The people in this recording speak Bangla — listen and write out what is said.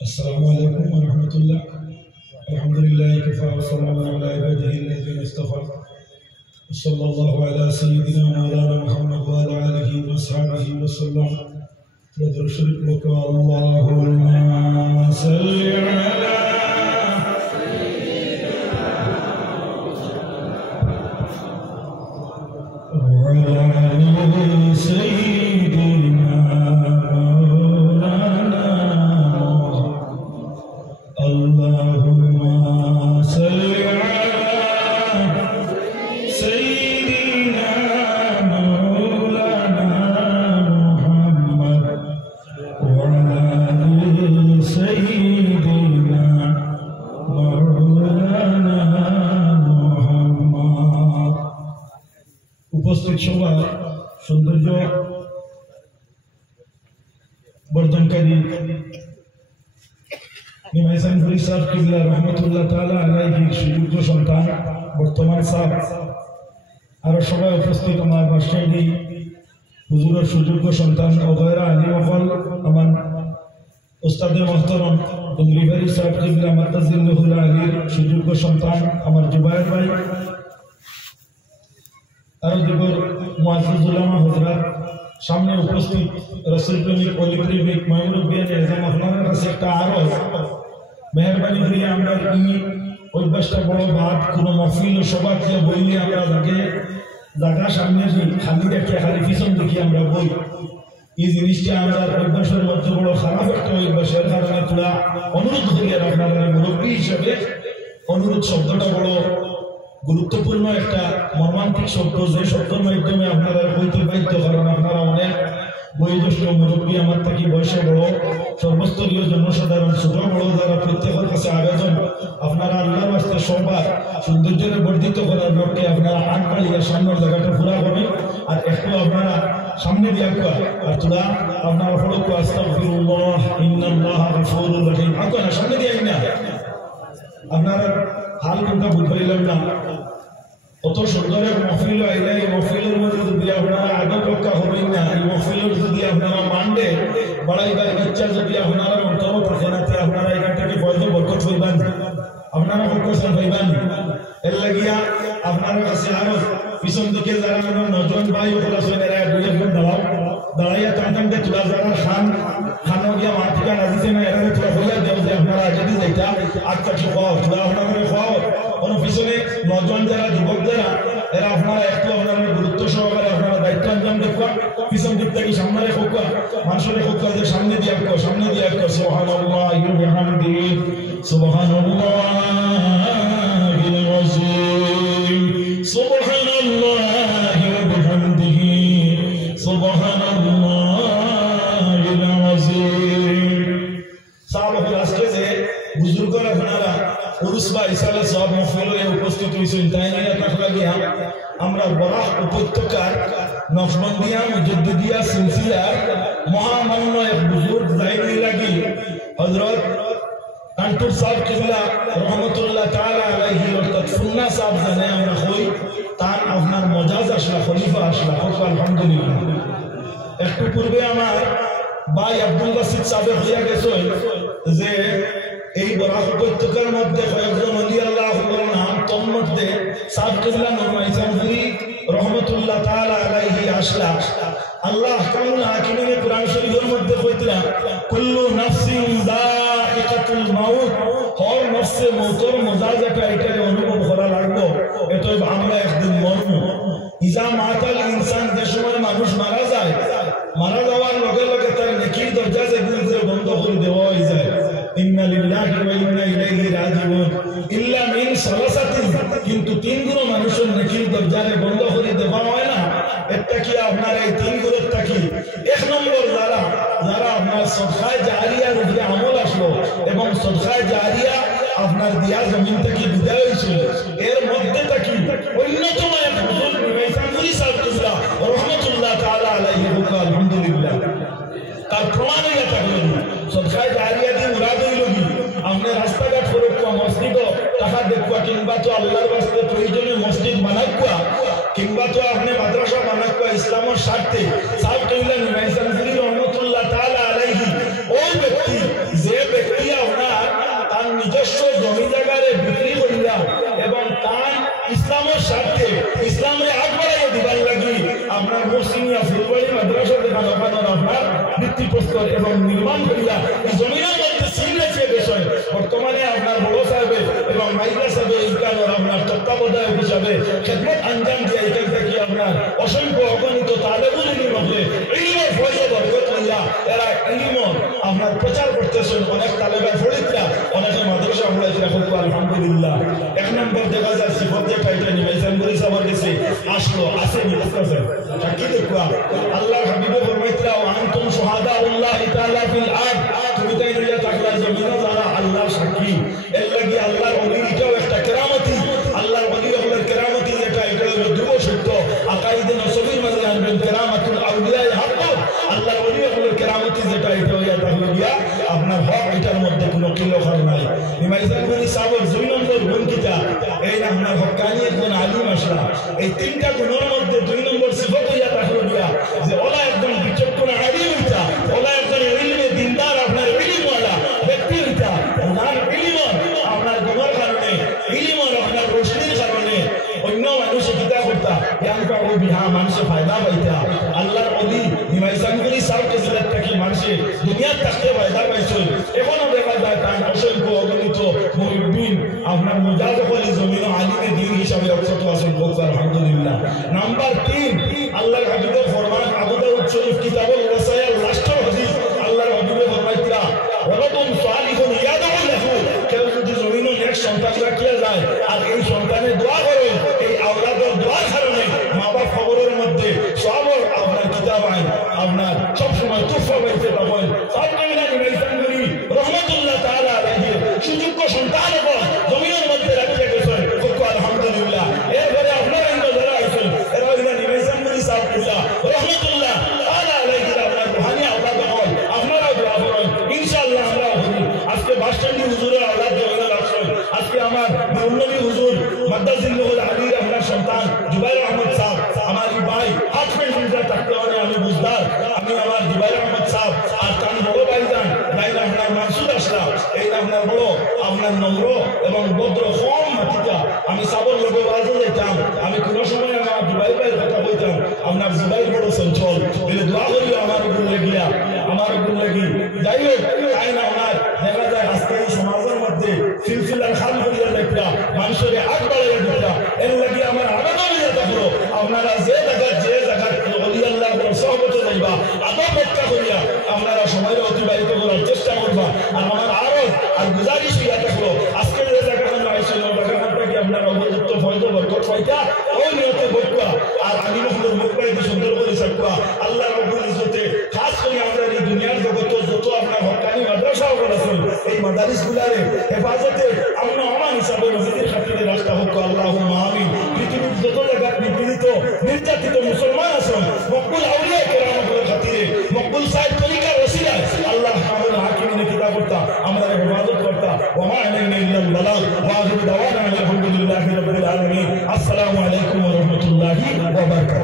السلام عليكم ورحمة الله. الحمد لله كفى وسلام على عباده الذين اصطفى. صلى الله على سيدنا مولانا محمد وعلى آله وأصحابه وسلم. فدرشرك اللهم صل على উপস্থিত সভা সৌন্দর্য বর্ধনকারী নিমাইসান ফুরি সাহেব কিবলা রহমতুল্লাহ তাআলা আলাইহি সুযোগ্য সন্তান বর্তমান সাহেব আর সবাই উপস্থিত আমার বাসায় হুজুরের সুযোগ্য সন্তান অগয়রা আলিম হল আমার উস্তাদে মুহতারাম ডুংরিবাড়ি সাহেব কিবলা মাতাজিল্লাহুল আলীর সুযোগ্য সন্তান আমার জুবায়ের ভাই আর দিবর মুআজ্জিজ উলামা হযরত সামনে উপস্থিত রাসূল প্রেমিক ওলি প্রেমিক মামুরুবিয়ান এজাম আপনাদের কাছে একটা আরজ মেহেরবানি করে আমরা এই অভ্যাসটা বড় বাদ কোনো মাহফিল ও সভা দিয়ে বইলে আমরা যাকে জায়গা সামনে খালি রেখে খালি পিছন দেখি আমরা বই এই জিনিসটা আমরা অভ্যাসের মধ্যে বড় খারাপ একটা অভ্যাসের কারণে তোরা অনুরোধ করি আর আপনারা মুরব্বী হিসেবে অনুরোধ শব্দটা বড় গুরুত্বপূর্ণ একটা মর্মান্তিক শব্দ যে শব্দের মাধ্যমে আপনারা হইতে বাধ্য কারণ আপনারা অনেক বয়োজ্যেষ্ঠ মুরব্বী আমার থেকে বয়সে বড় সর্বস্তরীয় জনসাধারণ ছোট বড় যারা প্রত্যেকের কাছে আবেদন আপনারা আল্লাহর রাস্তে সবার সৌন্দর্যের বর্ধিত করার লক্ষ্যে আপনারা হাত বাড়িয়ে সামনের জায়গাটা পুরা করবেন আর একটু আপনারা সামনে দিয়ে আর তোরা আপনারা ফলক আস্তাগফিরুল্লাহ ইন্নাল্লাহা গফুরুর রহিম আপনারা সামনে দিয়ে না আপনারা হাল কোনটা বুঝাইলাম না অত সুন্দর এক মহফিল আইলে এই মহফিলের মধ্যে যদি আপনারা আদব রক্ষা হবেন না এই মহফিলের যদি আপনারা মানবে বাড়াইবার ইচ্ছা যদি আপনারা অন্তর থাকে না আপনারা এখান থেকে ফয়দ বরকত হইবেন আপনারা বরকত হইবেন এর লাগিয়া আপনার কাছে আরো পিছন দিকে যারা আমার নজন ভাই ওগুলো আছেন এরা দুই একজন দাঁড়াইয়া টানটানতে তোলা যারা খানো গিয়া মাঠ থেকে নাজিছে না এরা তোলা হইয়া দেব যে আপনারা যদি যাইতা আটটা খাওয়া তোলা আপনারা খাওয়া কোনো পিছনে নজন যারা যুবক যারা এরা আপনারা একটু আপনারা গুরুত্ব সহকারে আপনারা দায়িত্ব আঞ্জাম দেখুন পিছন দিক থেকে সামনে রেখো মানুষের রেখো যে সামনে দিয়ে সুবহানাল্লাহ ওয়া বিহামদিহি সুবহানাল্লাহিল আযীম সুবহানাল্লাহি ওয়া বিহামদিহি সুবহানাল্লাহিল আযীম সাহাবায়ে আজকে যে বুজুর্গরা আপনারা পুরুষ বা ইসালে সব মহফিলে উপস্থিত হয়েছেন তাই নিয়ে থাকলে গিয়া আমরা বরাহ উপত্যকার নকশবন্দিয়া মুজাদ্দিদিয়া সিলসিলার মহামান্য এক বুজুর্গ জাইনি লাগি হযরত কানপুর সাহেব কিবলা রহমতুল্লাহ তাআলা আলাইহি অর্থাৎ সুন্নাহ সাহেব জানে আমরা কই তার আপনার মজাজ আসলা খলিফা আসলা আলহামদুলিল্লাহ একটু পূর্বে আমার ভাই আব্দুল বাসিত সাহেব হইয়া গেছে যে এই বরাহ উপত্যকার মধ্যে কয়েকজন ওলি আল্লাহর নাম তন্মধ্যে সাহেব কিবলা নরমাইসান ফুরি রহমতুল্লাহ তাআলা আলাইহি আসলা আল্লাহ আহকামুল হাকিমের কোরআন শরীফের মধ্যে কইতরা কুল্লু নাফসিন যায়িকাতুল মাউত হর নফসে মওতের মজা যেটা এটাকে অনুভব করা লাগবে এটা আমরা একদিন মরব ইজা মাতাল ইনসান যে সময় মানুষ মারা যায় মারা যাওয়ার লগে লগে তার নেকির দরজা যেগুলো করে বন্ধ করে দেওয়া হয়ে যায় ইন্না লিল্লাহি ওয়া ইন্না ইলাইহি রাজিউন ইল্লা মিন সালাসাতিন কিন্তু তিন গুণ মানুষের নেকির দরজারে বন্ধ করে দেওয়া হয় না এটা কি আপনার এই তিন গুণের থাকি এক নম্বর যারা আপনার সদকায়ে জারিয়ার উপরে আমল আসলো এবং সদকায়ে জারিয়া আপনার দিয়া জমিন থেকে বিদায় হয়েছিল এর মধ্যে থাকি অন্যতম এক বুজুর্গ নিমাইসান ফুরি সাহেব কিবলা রহমতুল্লাহ তাআলা আলাইহি আলহামদুলিল্লাহ তার প্রমাণ হইয়া থাকলো সদকায়ে জারিয়া দিয়ে মুরাদ হইল কি আপনার রাস্তাঘাট ফরকুয়া মসজিদ টাকা দেখুয়া কিংবা তো আল্লাহর রাস্তায় প্রয়োজনীয় মসজিদ বানাকুয়া কিংবা তো আপনি মাদ্রাসা বানাকুয়া ইসলামের স্বার্থে সাহেব কিবলা নিমাইসান ফুরি রহমতুল্লাহ তাআলা আলাইহি ওই ব্যক্তি যে ব্যক্তি স্বার্থে ইসলামের আগ বাড়াইয়া দিবার লাগি আপনার মুসলিমিয়া ফুলবাড়ি মাদ্রাসা দেখান ওখানোর আপনার ভিত্তিপ্রস্তর এবং নির্মাণ করিয়া এই জমিনের মধ্যে সিলেছে বিষয় বর্তমানে আপনার বড় সাহেবের এবং মাইকা সাহেবের ইসলামের আপনার তত্ত্বাবধায়ক হিসাবে খেদমত আঞ্জাম দিয়ে এখান থেকে আপনার অসংখ্য অগণিত তালেবুল ইলম হলে ইলমের ফয়জা বরকত লইয়া এরা ইলম আপনার প্রচার করতেছেন। অনেক তালেবের ফরিদরা অনেকে মাদ্রাসা পড়াইছে এখন আলহামদুলিল্লাহ। এক নম্বর দেখা যায় সিফত যে টাইটেল নিবেছেন বলে সবার কাছে আসলো আসেনি আসতেছে সাক্ষী দেখবা আল্লাহ হাবিবে ফরমাইতরা আনতুম শুহাদা আল্লাহি তাআলা ফিল আরদ, তুমি তাই নিয়া তাকলা জমিনে যারা আল্লাহ সাক্ষী এর লাগি আল্লাহর ওলি এটাও একটা কেরামতি। আল্লাহর ওলি হলের কেরামতি যেটা এটা হলো ধ্রুব সত্য আকাইদে নসবির মাঝে আনবেন কেরামাতুল আউলিয়া হক। আল্লাহর ওলি হলের কেরামতি যেটা এটা হইয়া তাহলে গিয়া আপনার হক এটার মধ্যে কোনো কিলোখান নাই। ইমাইজান বলি সাহেবের 2 নম্বর গুণ কিটা এই আপনার হক্কানি একজন আলিম আসলা এই তিনটা গুণের মধ্যে 2 নম্বর সিফত হইয়া তাহলে গিয়া যে ওলা একজন বিচক্ষণ আলিম হইতা, ওলা একজন ইলমে দিনদার আপনার ইলমওয়ালা ব্যক্তি হইতা। ওনার ইলম আপনার গুণের কারণে ইলম আপনার রোশনির কারণে অন্য মানুষে কিতা করতা জ্ঞান পাবো বিহা মানুষে ফায়দা পাইতা। আল্লাহর ওলি ইমাইজান বলি সাহেবকে সিলেক্ট থাকি মানুষে দুনিয়ার থাকতে ফায়দা পাইছে। এখনো দেখা যায় তার অসংখ্য অগণিত মুহিব্বিন আপনার মুজাজ আলী জমিন আলিমে দিন হিসাবে অক্ষত আছেন বলতে আলহামদুলিল্লাহ। নাম্বার 3 আল্লাহর হাবিবের ফরমান আবু দাউদ শরীফ কিতাবুল ওয়াসায়াল লাস্টের হাদিস আল্লাহর হাবিবে ফরমাইতরা ওয়ালাদুন সালিহুন ইয়াদউ লাহু, কেউ যদি জমিনে এক সন্তান রাখিয়া যায় আর এই সন্তানের দোয়া করে এই আওলাদের দোয়ার কারণে মা বাপ খবরের মধ্যে সবর আপনার কিতাব আইন আপনার সব সময় তুফা পাইতে পাবেন। সালমানা ইমাইসান বলি রহমাতুল্লাহ তাআলা আলাইহি সুযোগ্য সন্তান এবং জমিনের মধ্যে রাখিয়া গেছেন খুব আলহামদুলিল্লাহ। এরপরে আপনারা ইন্দো যারা আছেন এরা ইনা ইমাইসান বলি সাহেব কিসা রহমাতুল্লাহ তাআলা আলাইহি আপনার রুহানি আওলাদ হল আপনারা দোয়া করেন ইনশাআল্লাহ। আমরা আজকে বাসস্ট্যান্ডে হুজুরের আওলাদ জমিনে রাখছেন। আজকে আমার নবী হুজুর মাদ্দাজিল্লাহুল আলীর আপনার সন্তান জুবাইর আহমদ সাহেব আমার ভাই হাজবেন্ড ফিল্টার থাকতে মানে আমি বুঝদার আমি আমার জুবাইর আহমদ সাহেব আর তার বড় ভাইজান ভাই আপনার মানসুদ আসলাম এই আপনার বড় আপনার নম্র এবং ভদ্র কম মাতিকা আমি সাবর লোকে বাজে যেতাম। আমি কোনো সময় আমার জুবাইর ভাইয়ের কথা বলতাম আপনার জুবাইর বড় চঞ্চল বলে দোয়া করি আমার উপর লেগিয়া আমার উপর লেগি যাই হোক তাই না আমার দেখা যায় আজকে এই সমাজের মধ্যে সিলসিলার খাল করিয়া দেখা মানুষের আগ বাড়াইয়া দিতা এর লাগি আমার আবেদন হইয়া থাকলো আপনারা যে জায়গা অলি আল্লাহ সহবতে যাইবা আদব রক্ষা করিয়া আপনারা সময়ের অতিবাহিত করার চেষ্টা করবা। আর আমার আরো আর গুজারিশ হইয়া থাকলো আজকের যে জায়গা আইসেন জায়গাটাকে আপনারা উপযুক্ত ফয়দা বরকত পাইতা ওই নিয়তে বলবা আর আমি মহলের মুখ পাইতে সুন্দর করে থাকবা। আল্লাহ রব্বুল ইজ্জতে খাস করে আমরা এই দুনিয়ার জগতে যত আপনার হক্কানি মাদ্রাসাও আছেন এই মাদারিস গুলারে হেফাজতে আমরা আমান হিসাবে নবীর খাতিরে রাস্তা হোক আল্লাহুম্মা আমিন। পৃথিবীর যত জায়গা নিপীড়িত নির্যাতিত মুসলমান আছেন মকবুল আউলিয়া কেরামের খাতিরে মকবুল সাহেব তরিকার ওসিলায় আল্লাহ আমাদের হাকিমিনে কিতাব করতা আমরা হেফাজত করতা ওয়া মা আলাইনা ইল্লাল বালাগ ওয়া আখিরু দাওয়ানা আলহামদুলিল্লাহি রাব্বিল আলামিন। আসসালামু আলাইকুম ওয়া রাহমাতুল্লাহি ওয়া বারাকাতুহু।